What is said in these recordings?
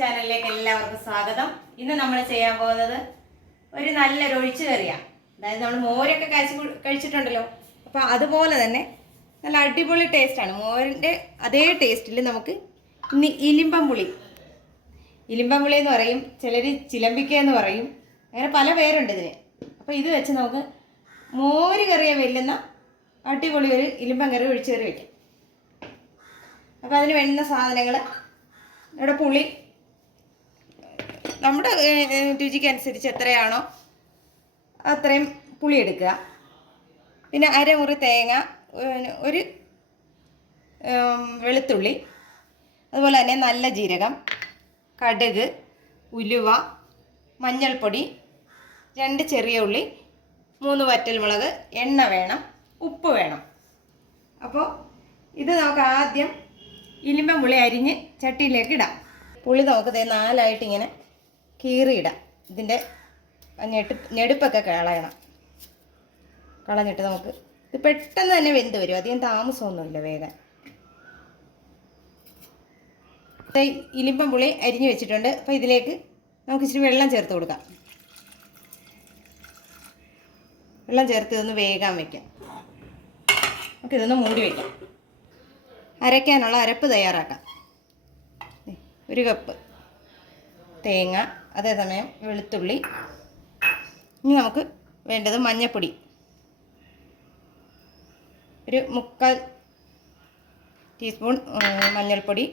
ചാനലിലേക്ക് എല്ലാവർക്കും സ്വാഗതം. ഇന്ന് നമ്മൾ ചെയ്യാൻ പോകുന്നത് ഒരു നല്ലൊരു ഒഴിച്ചു കറിയാണ് അതായത് നമ്മൾ മോരൊക്കെ കഴിച്ച് കഴിച്ചിട്ടുണ്ടല്ലോ. അപ്പോൾ അതുപോലെ തന്നെ നല്ല അടിപൊളി ടേസ്റ്റാണ് മോരിന്റെ അതേ ടേസ്റ്റിൽ നമുക്ക് ഇനി ഇലിമ്പം പുളി. എന്ന് പറയും ചിലർ ചിലമ്പിക്ക എന്ന് പറയും അങ്ങനെ പല പേരുണ്ട് ഇതിന്. അപ്പോൾ ഇത് വെച്ച് നമുക്ക് മോര് കറിയെ വെല്ലുന്ന അടിപൊളി ഒരു ഇലിമ്പം കറി ഒഴിച്ചു കറി വയ്ക്കാം അപ്പോൾ അതിന് വേണ്ടുന്ന സാധനങ്ങൾ ഇവിടെ പുളി നമ്മുടെ ഏഹ്, ഏഹ്, രുചിക്ക് അനുസരിച്ച് എത്രയാണോ അത്രയും പുളി എടുക്കുക. പിന്നെ അരമുറി തേങ്ങ ഒരു വെളുത്തുള്ളി അതുപോലെ തന്നെ നല്ല ജീരകം കടുക് ഉലുവ മഞ്ഞൾപ്പൊടി രണ്ട് ചെറിയ ഉള്ളി മൂന്ന് വറ്റൽമുളക് എണ്ണ വേണം ഉപ്പ് വേണം. അപ്പോൾ ഇത് നമുക്ക് ആദ്യം ഇലിമ്പം പുളി അരിഞ്ഞ് ചട്ടിയിലേക്ക് ഇടാം. പുളി നമുക്ക് നാലായിട്ട് ഇങ്ങനെ കീറിയിടാം. ഇതിന്റെ ഞെട്ട് ഞെടുപ്പൊക്കെ കളയണം. കളഞ്ഞിട്ട് നമുക്ക് ഇത് പെട്ടെന്ന് തന്നെ വെന്ത് വരും. അധികം താമസമൊന്നുമില്ല വേഗം. ഇലിമ്പം പുളി അരിഞ്ഞ് വെച്ചിട്ടുണ്ട്. അപ്പോൾ ഇതിലേക്ക് നമുക്ക് ഇച്ചിരി വെള്ളം ചേർത്ത് കൊടുക്കാം. വെള്ളം ചേർത്ത് ഇതൊന്ന് വേഗം വയ്ക്കാം നമുക്ക് ഇതൊന്ന് മൂടി വയ്ക്കാം അരയ്ക്കാനുള്ള അരപ്പ് തയ്യാറാക്കാം. ഒരു കപ്പ് തേങ്ങ. അതേസമയം വെളുത്തുള്ളി. ഇനി നമുക്ക് വേണ്ടത് മഞ്ഞൾപ്പൊടി ഒരു മുക്കാൽ ടീസ്പൂൺ മഞ്ഞൾപ്പൊടി.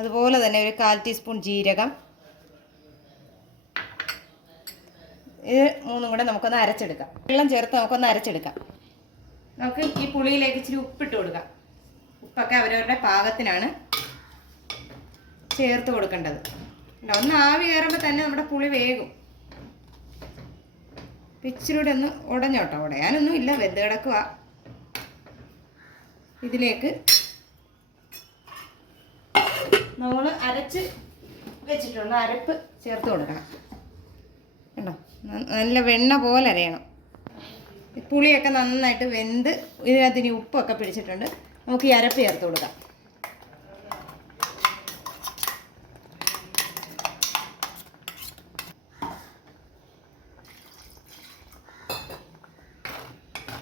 അതുപോലെ തന്നെ ഒരു കാൽ ടീസ്പൂൺ ജീരകം. ഇത് മൂന്നും കൂടെ നമുക്കൊന്ന് അരച്ചെടുക്കാം. വെള്ളം ചേർത്ത് നമുക്കൊന്ന് അരച്ചെടുക്കാം. നമുക്ക് ഈ പുളിയിലേക്ക് ഇച്ചിരി ഉപ്പിട്ട് കൊടുക്കാം. ഉപ്പൊക്കെ അവരവരുടെ പാകത്തിനാണ് ചേർത്ത് കൊടുക്കേണ്ടത്. ഒന്ന് ആവി കയറുമ്പോൾ തന്നെ നമ്മുടെ പുളി വേകും. ഇപ്പം ഒന്ന് ഉടഞ്ഞോട്ടോ ഉടയാനൊന്നും ഇല്ല വെന്ത് കിടക്കുക ഇതിലേക്ക് നമ്മൾ അരച്ച് വെച്ചിട്ടുള്ള അരപ്പ് ചേർത്ത് കൊടുക്കണം. കണ്ടോ? നല്ല വെണ്ണ പോലെ അരയണം. പുളിയൊക്കെ നന്നായിട്ട് വെന്ത് ഇതിനകത്ത് ഇനി ഉപ്പൊക്കെ പിടിച്ചിട്ടുണ്ട്. നമുക്ക് ഈ അരപ്പ് ചേർത്ത് കൊടുക്കാം.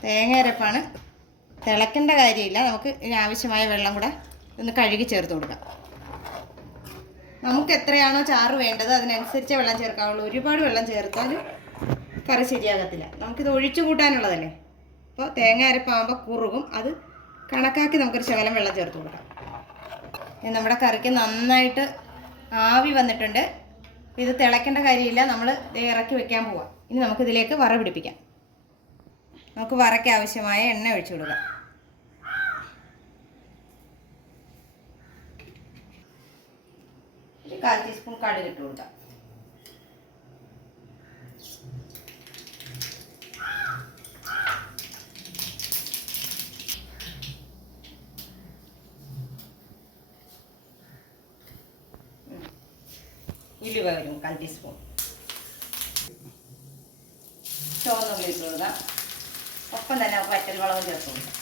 തേങ്ങ അരപ്പാണ്. തിളക്കേണ്ട കാര്യമില്ല. നമുക്ക് ആവശ്യമായ വെള്ളം കൂടെ ഒന്ന് കഴുകി ചേർത്ത് കൊടുക്കാം. നമുക്ക് എത്രയാണോ ചാറ് വേണ്ടത് അതിനനുസരിച്ച് വെള്ളം ചേർക്കാവുള്ളൂ. ഒരുപാട് വെള്ളം ചേർത്താൽ കറി ശരിയാകത്തില്ല. നമുക്കിത് ഒഴിച്ചു കൂട്ടാനുള്ളതല്ലേ? അപ്പോൾ തേങ്ങ അരപ്പാകുമ്പോൾ കുറുകും. അത് കണക്കാക്കി നമുക്കൊരു ശകലം വെള്ളം ചേർത്ത് കൊടുക്കാം. നമ്മുടെ കറിക്ക് നന്നായിട്ട് ആവി വന്നിട്ടുണ്ട്. ഇത് തിളയ്ക്കേണ്ട കാര്യമില്ല. നമ്മൾ ഇറക്കി വെക്കാൻ പോവാം. ഇനി നമുക്കിതിലേക്ക് വറ പിടിപ്പിക്കാം. നമുക്ക് വറയ്ക്ക് ആവശ്യമായ എണ്ണ ഒഴിച്ചു കൊടുക്കാം. ഒരു കാൽ ടീസ്പൂൺ കടുക് ഇട്ട് കൊടുക്കാം. ഉലുവ വരും കാൽ ടീസ്പൂൺ. ചുവന്നുള്ളി ഇട്ട് കൊടുക്കാം. ഒപ്പം തന്നെ നമുക്ക് വറ്റൽ മുളകും ചേർത്ത് കൊടുക്കാം.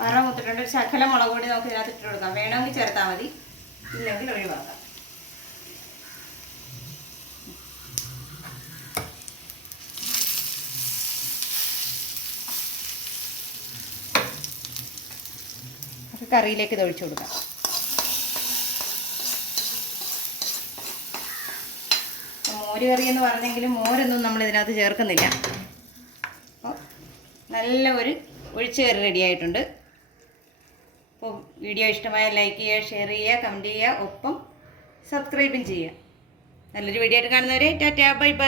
വറ ഒരു ശകല മുളക് പൊടി നമുക്ക് ഇതിനകത്ത് ഇട്ട് കൊടുക്കാം. വേണമെങ്കിൽ ചേർത്താൽ മതി. കറിയിലേക്ക് ഇത് കൊടുക്കാം. മോര് കറി എന്ന് പറഞ്ഞെങ്കിലും മോരൊന്നും നമ്മൾ ഇതിനകത്ത് ചേർക്കുന്നില്ല. അപ്പോൾ നല്ല ഒരു ഒഴിച്ചു കറി റെഡി ആയിട്ടുണ്ട്. അപ്പോൾ വീഡിയോ ഇഷ്ടമായ ലൈക്ക് ചെയ്യുക ഷെയർ ചെയ്യുക കമന്റ് ചെയ്യുക ഒപ്പം സബ്സ്ക്രൈബും ചെയ്യുക. നല്ലൊരു വീഡിയോ ആയിട്ട് കാണുന്നവരെ ടാറ്റാ ബൈ ബൈ